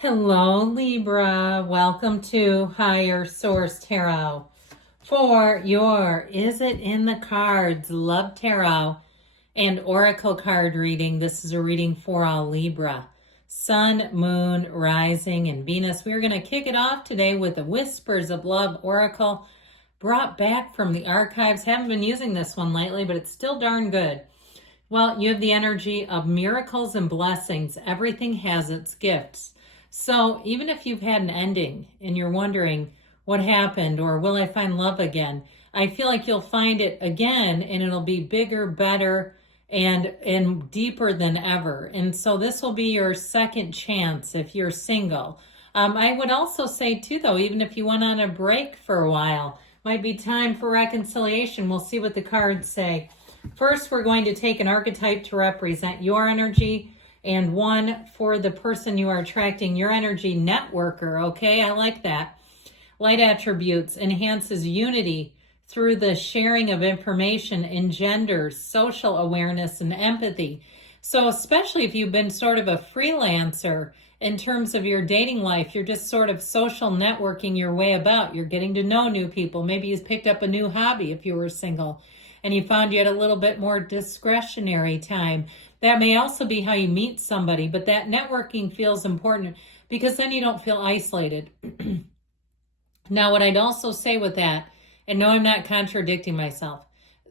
Hello, Libra. Welcome to Higher Source Tarot for your Is It in the Cards Love Tarot and Oracle card reading. This is a reading for all Libra. Sun, Moon, Rising, and Venus. We're going to kick it off today with the Whispers of Love Oracle brought back from the archives. Haven't been using this one lately, but it's still darn good. Well, you have the energy of miracles and blessings. Everything has its gifts. So even if you've had an ending and you're wondering what happened or will I find love again, I feel like you'll find it again and it'll be bigger, better, and deeper than ever. And so this will be your second chance if you're single. I would also say too, though, even if you went on a break for a while, might be time for reconciliation. We'll see what the cards say. First, we're going to take an archetype to represent your energy, and one for the person you are attracting, your energy networker. Okay, I like that. Light attributes enhances unity through the sharing of information, engenders social awareness and empathy. So especially if you've been sort of a freelancer in terms of your dating life, you're just sort of social networking your way about. You're getting to know new people. Maybe you've picked up a new hobby if you were single and you found you had a little bit more discretionary time. That may also be how you meet somebody, but that networking feels important because then you don't feel isolated. Now, what I'd also say with that, and no, I'm not contradicting myself,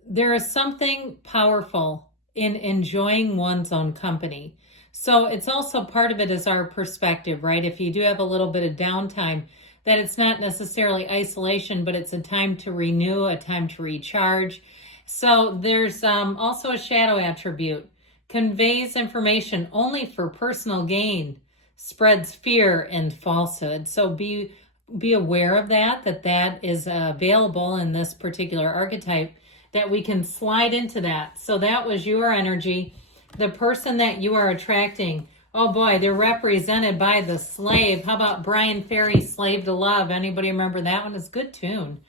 there is something powerful in enjoying one's own company. So it's also part of it is our perspective, right? If you do have a little bit of downtime, that it's not necessarily isolation, but it's a time to renew, a time to recharge. So there's also a shadow attribute. Conveys information only for personal gain, spreads fear and falsehood. So be aware of that is available in this particular archetype, that we can slide into that. So that was your energy. The person that you are attracting, oh boy, they're represented by the slave. How about Brian Ferry's Slave to Love? Anybody remember that one? It's a good tune.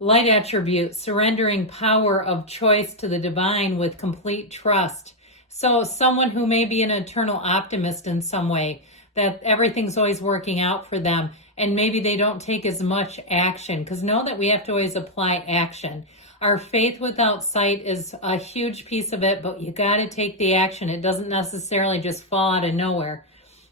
Light attribute, surrendering power of choice to the divine with complete trust. So someone who may be an eternal optimist in some way, that everything's always working out for them, and maybe they don't take as much action, because know that we have to always apply action. Our faith without sight is a huge piece of it, but you got to take the action. It doesn't necessarily just fall out of nowhere.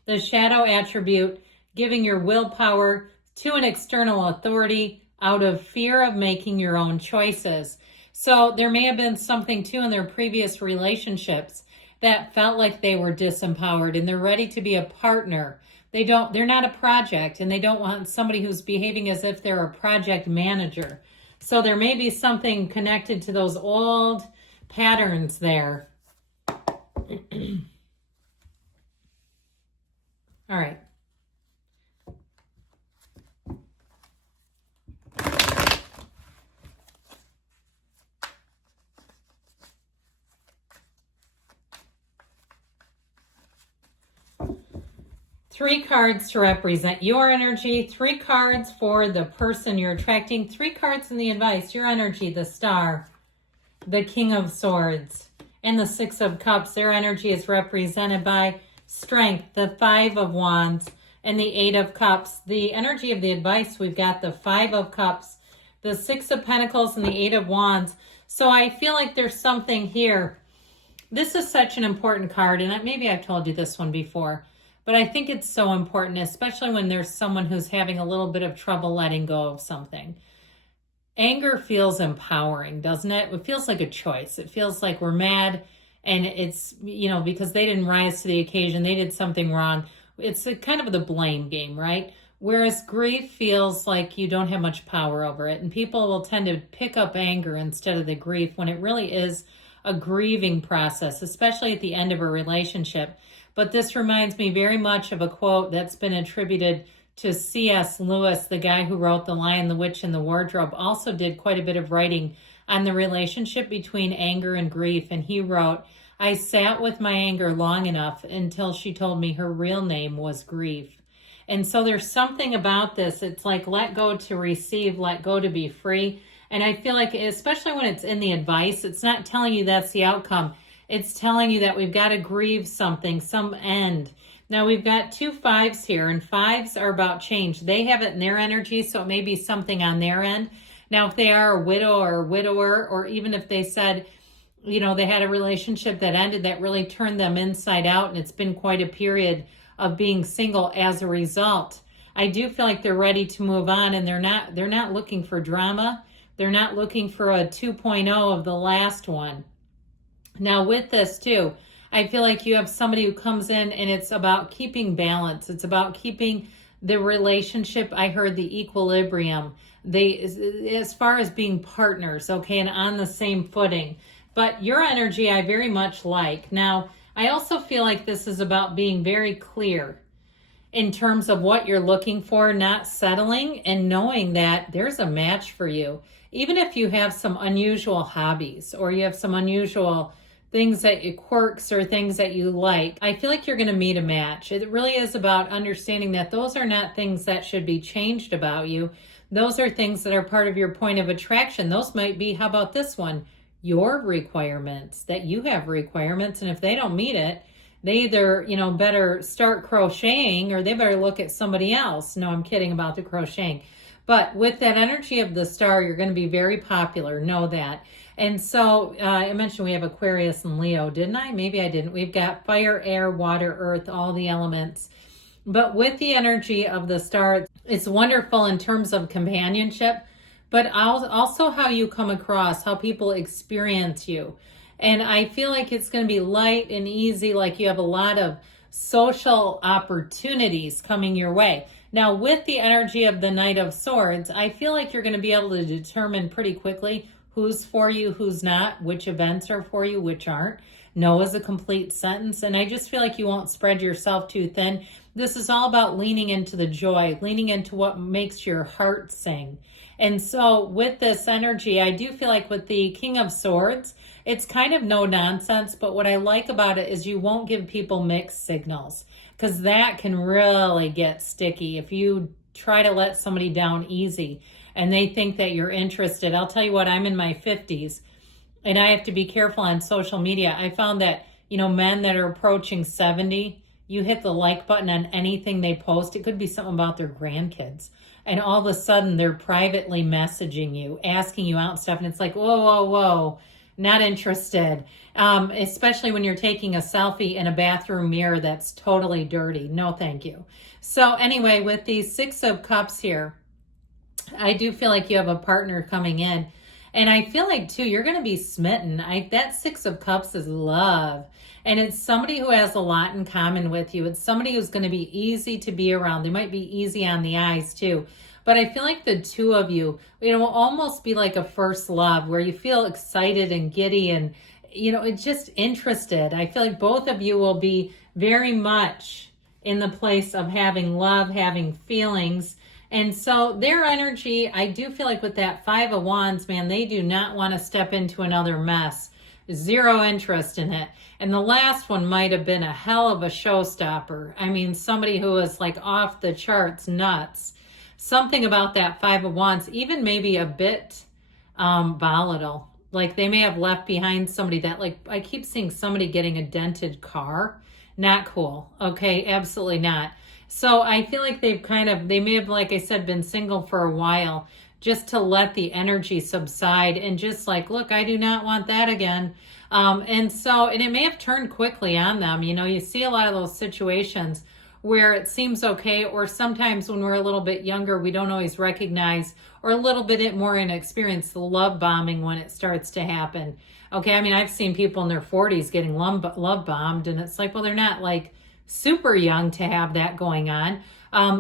The shadow attribute, giving your willpower to an external authority out of fear of making your own choices. So there may have been something too in their previous relationships that felt like they were disempowered and they're ready to be a partner. They're not a project, and they don't want somebody who's behaving as if they're a project manager. So there may be something connected to those old patterns there. All right. Three cards to represent your energy, 3 cards for the person you're attracting, 3 cards in the advice, your energy, the Star, the King of Swords, and the 6 of Cups. Their energy is represented by Strength, the 5 of Wands, and the 8 of Cups. The energy of the advice, we've got the 5 of Cups, the 6 of Pentacles, and the 8 of Wands. So I feel like there's something here. This is such an important card, and maybe I've told you this one before, but I think it's so important, especially when there's someone who's having a little bit of trouble letting go of something. Anger feels empowering, doesn't it? It feels like a choice. It feels like we're mad and it's, because they didn't rise to the occasion, they did something wrong. It's a kind of the blame game, right? Whereas grief feels like you don't have much power over it. And people will tend to pick up anger instead of the grief when it really is a grieving process, especially at the end of a relationship. But this reminds me very much of a quote that's been attributed to C.S. Lewis, the guy who wrote The Lion, the Witch, and the Wardrobe, also did quite a bit of writing on the relationship between anger and grief. And he wrote, "I sat with my anger long enough until she told me her real name was grief." And so there's something about this. It's like let go to receive, let go to be free. And I feel like, especially when it's in the advice, it's not telling you that's the outcome. It's telling you that we've got to grieve something, some end. Now we've got 2 5s here, and 5s are about change. They have it in their energy, so it may be something on their end. Now, if they are a widow or a widower, or even if they said, you know, they had a relationship that ended that really turned them inside out, and it's been quite a period of being single as a result, I do feel like they're ready to move on, and they're not looking for drama. They're not looking for a 2.0 of the last one. Now with this too, I feel like you have somebody who comes in and it's about keeping balance. It's about keeping the relationship. I heard the equilibrium. As far as being partners, okay, and on the same footing. But your energy I very much like. Now, I also feel like this is about being very clear in terms of what you're looking for, not settling, and knowing that there's a match for you. Even if you have some unusual hobbies or you have some unusual things that you quirks or things that you like, I feel like you're going to meet a match. It really is about understanding that those are not things that should be changed about you. Those are things that are part of your point of attraction. Those might be, how about this one? Your requirements, that you have requirements, and if they don't meet it, they either, you know, better start crocheting or they better look at somebody else. No, I'm kidding about the crocheting. But with that energy of the star, you're going to be very popular. Know that. And so I mentioned we have Aquarius and Leo, didn't I? Maybe I didn't. We've got fire, air, water, earth, all the elements. But with the energy of the star, it's wonderful in terms of companionship, but also how you come across, how people experience you. And I feel like it's going to be light and easy, like you have a lot of social opportunities coming your way. Now, with the energy of the Knight of Swords, I feel like you're going to be able to determine pretty quickly who's for you, who's not, which events are for you, which aren't. No is a complete sentence. And I just feel like you won't spread yourself too thin. This is all about leaning into the joy, leaning into what makes your heart sing. And so with this energy, I do feel like with the King of Swords, it's kind of no nonsense, but what I like about it is you won't give people mixed signals, because that can really get sticky if you try to let somebody down easy and they think that you're interested. I'll tell you what, I'm in my 50s and I have to be careful on social media. I found that, you know, men that are approaching 70, you hit the like button on anything they post. It could be something about their grandkids. And all of a sudden they're privately messaging you, asking you out and stuff. And it's like, whoa, whoa, whoa, not interested. Especially when you're taking a selfie in a bathroom mirror that's totally dirty. No, thank you. So anyway, with these 6 of Cups here, I do feel like you have a partner coming in. And I feel like, too, you're going to be smitten. That 6 of Cups is love. And it's somebody who has a lot in common with you. It's somebody who's going to be easy to be around. They might be easy on the eyes, too. But I feel like the two of you, you know, will almost be like a first love where you feel excited and giddy and, you know, it's just interested. I feel like both of you will be very much in the place of having love, having feelings. And so their energy, I do feel like with that 5 of Wands, man, they do not want to step into another mess. Zero interest in it. And the last one might have been a hell of a showstopper. I mean, somebody who was like off the charts nuts. Something about that 5 of Wands, even maybe a bit volatile. Like they may have left behind somebody that, like, I keep seeing somebody getting a dented car. Not cool. Okay, absolutely not. So I feel like they may have, like I said, been single for a while just to let the energy subside and just like, look, I do not want that again. And it may have turned quickly on them. You know, you see a lot of those situations where it seems okay, or sometimes when we're a little bit younger, we don't always recognize, or a little bit more inexperienced, the love bombing when it starts to happen. Okay, I mean, I've seen people in their 40s getting love bombed, and it's like, well, they're not like super young to have that going on.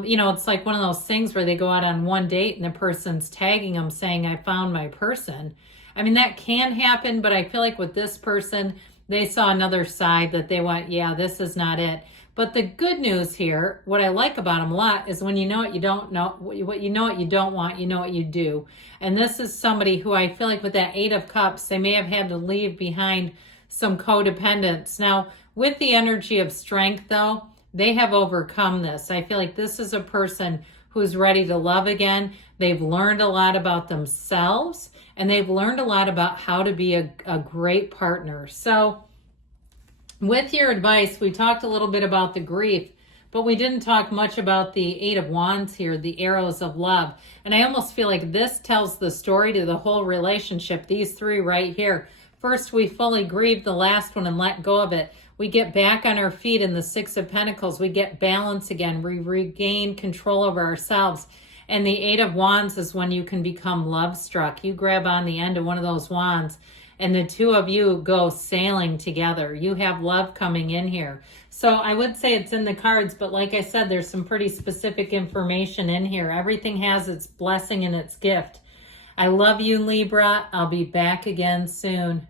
You know, it's like one of those things where they go out on one date and the person's tagging them saying, I found my person. I mean, that can happen, but I feel like with this person, they saw another side that they went, yeah, this is not it. But the good news here, what I like about them a lot, is when you know what you don't know, what you know what you don't want, you know what you do. And this is somebody who I feel like with that 8 of Cups, they may have had to leave behind some codependence. Now, with the energy of strength, though, they have overcome this. I feel like this is a person who's ready to love again. They've learned a lot about themselves, and they've learned a lot about how to be a great partner. So with your advice, we talked a little bit about the grief but we didn't talk much about the Eight of Wands here, the arrows of love. And I almost feel like this tells the story to the whole relationship, these three right here. First, we fully grieve the last one and let go of it. We get back on our feet in the Six of Pentacles. We get balance again. We regain control over ourselves. And the Eight of Wands is when you can become love struck. You grab on the end of one of those wands and the two of you go sailing together. You have love coming in here. So I would say it's in the cards, but like I said, there's some pretty specific information in here. Everything has its blessing and its gift. I love you, Libra. I'll be back again soon.